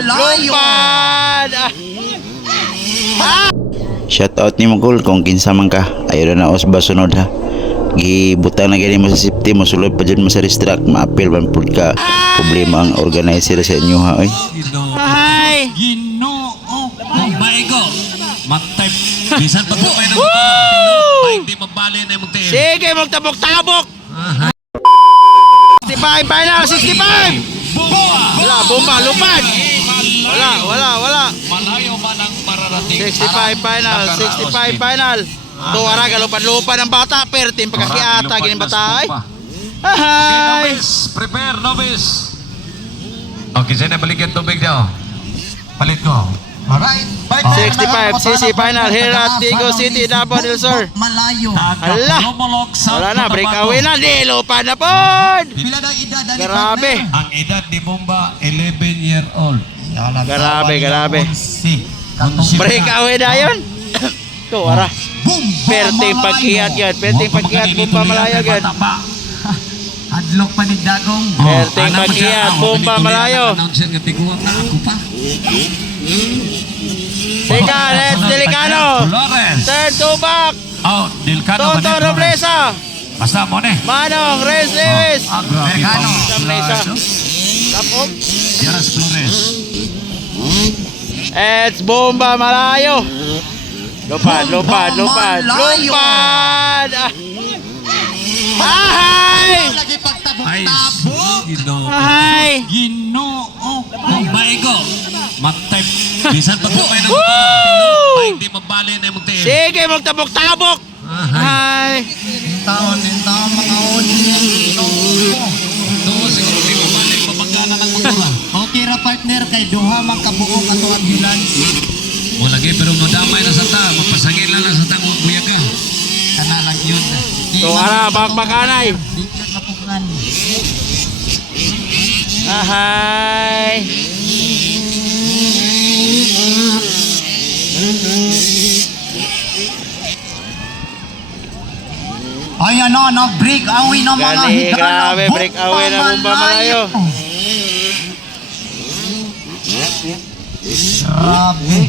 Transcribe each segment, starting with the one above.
Lupad! Shout out ni Mugol kung kinsa man ka. Ayo na os ba sunod ha. Gibutang na gani mo sa safety mo sulod pa dyan mo sa restrict. Ma-appeal man pud ka. Problema ang organizer sa inyo ha oy. Ay! Ginoo kung maigo mag-type bisan pag may nang hindi mabali na yung team. Sige, magtabok-tabok! 65 final, 65! Wala, bomba, lupad! Wala. Malayo man ang mararating. 65 final, 65 final. Tuwara ka, lupad-lupad ang bata. Pero team pagkakiata, gining bata ay. Ahay! Novice, prepare, novice. Okay, sa'yo na balikan tubig daw. Palit ko. Alright. 65 CC final here at Tigo City, Davao del Sur. Malayo. Hala! Wala na, breakaway na. Di, lupad na po! Pila daw edad ani Grabe! Ang edad ni Bomba, 11-year-old. Grabe. Breakaway na yun. Tuwara. Perting pagkiyat yan. Perting pagkiyat, bomba malayo yan. Hadlok pa ni Dagong. Perting pagkiyat, bomba malayo. Announcer nga tiguang na ako pa. Sika, let's Delicano. Flores. Third to back. Oh, Delicano. Toto Roblesa. Basta mo ne. Manong, Renz Lewis. Delicano. Roblesa. Tap up. Yaras Flores. It's bomba malayo. Lupad. Ahay! Lagi Ay, pagtabok-tabok. Ahay! Ginoo kung maigo mag-type bisan pag may nang hindi mabali na yung team. Sige, magtabok-tabok. Ahay! Taon mga audience. Tuwa siguro di mabali mapagana ng motora. Okay ra partner kay duha man kabuok ato ambulance. O lagi pero madamay na sa ta, mapasangin lang na sa ta kung kuya ka. Kana lang yun. Tuwara, bakbakanay. Di ka kapukan. Ahay! Ay ano, nag-break away ng mga Gani, higala. grabe, break away na bomba malayo. Grabe.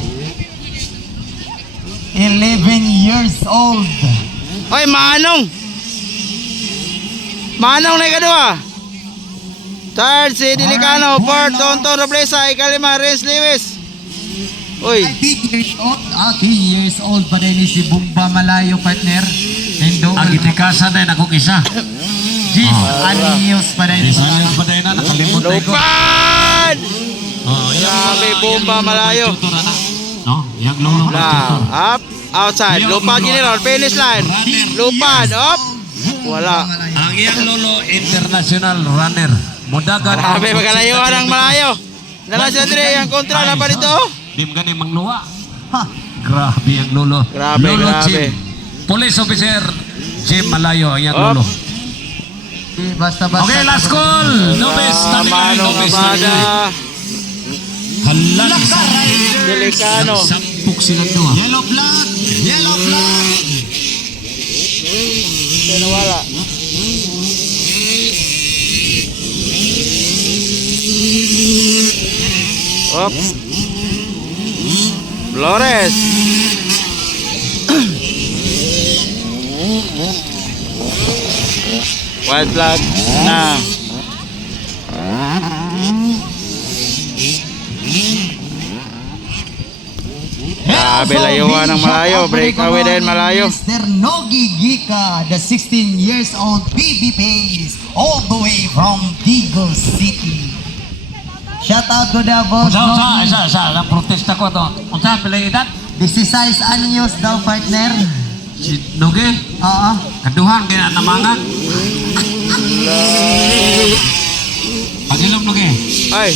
11 years old. Hoy, Manong! Manong na ikadua. Third, si Delicano. Fourth, Tonton Roblesa. Ikalima, Renz Lewis. Uy, 8 years old. 8 years old pa din si Bomba Malayo partner. Indo. Ang itikasan na ako isa. Gis Anios pa din. Isa lang pa na nakalimutan ko. lupad! Oh, Grabe, Bomba Malayo. No, yang lolo Now, up, outside. Lupad yun ron. Finish line. Lupad, up. Wala. Ang iyang lolo international runner. Mudagan. Grabe, magalayuan ang malayo. Dala si Andre, ang kontra na pa dito. Di mo gani mangluwa. Ha. Grabe ang lolo. Grabe, Lolo grabe. Jim. Police officer Jim Malayo ang iyang Up. lolo. Basta-basta. Okay, last call. Nobis. Manong Abada. Halang Delicano. sampuk silang dua. Yellow flag. Yellow flag. Sino wala? Oops. Flores. White flag na. Grabe, layuan ng malayo. Breakaway din malayo. Mr. Nogi Gika, the 16 years old baby face, all the way from Tigo City. Shout out to the boss. Sa lang protesta ko to. Unsa pila edad? 16 anyos daw partner. Si Noge. Oo. Kaduhan kaya namangan. Pagilom Noge. Ay,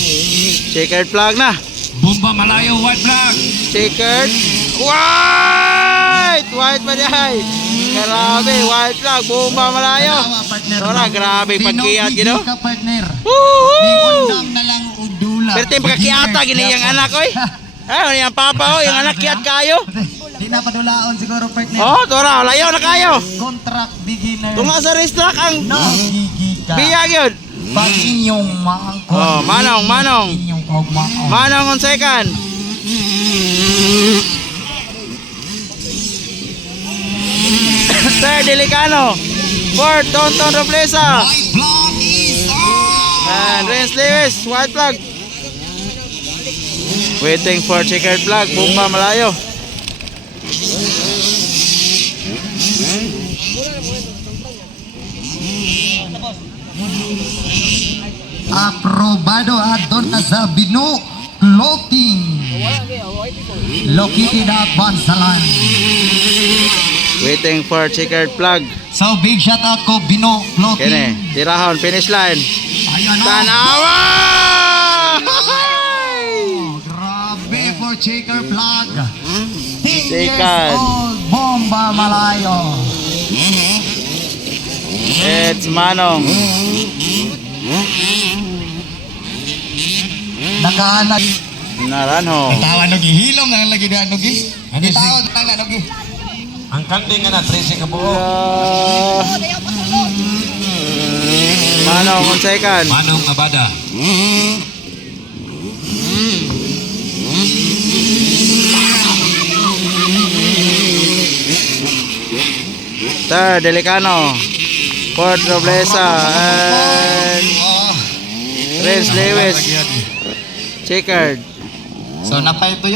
checkered flag na. Bomba Malayo white flag. Checkered. White! White pa dihay. Grabe, white flag. Bomba malayo. Dalawa, partner. Wala, grabe pagkiyat, you know? Ka partner. Woohoo! Undang na lang udula. Pero tayo pagkakiyata, gini yung anak, oy. Ay, yung papa, oy. Yung anak kiyat kayo. Di na padulaon siguro partner. Oh, tora, layo na kayo. Contract beginner. Tunga sa racetrack ang Nogi Gika. biyag yun. Pag inyong maangkot. Oh, manong, manong. Inyong og maon. Manong on second. Third, Delicano. Fourth, Tonton Roblesa. White flag is on. And Renz Lewis, white flag. Waiting for checkered flag, Bumba malayo. Aprobado adon na sa Bino Clothing. Located at Bansalan. Waiting for checkered flag. So big shout out ko Bino Kene, Clothing. tirahon, finish line. Ayan na. Tanawa! Oh, grabe for checker flag. 10 years Second. old Bomba Malayo. It's Manong. Nakahanag. Naranho. Tawa nugi hilom na lagi na nugi. Tawa na nugi. Ang kanding nga na 13 ka buo. Manong on second. Manong Abada. Third, Delicano. Fourth, Roblesa. And Renz Lewis. Checkered. So napay ito yun.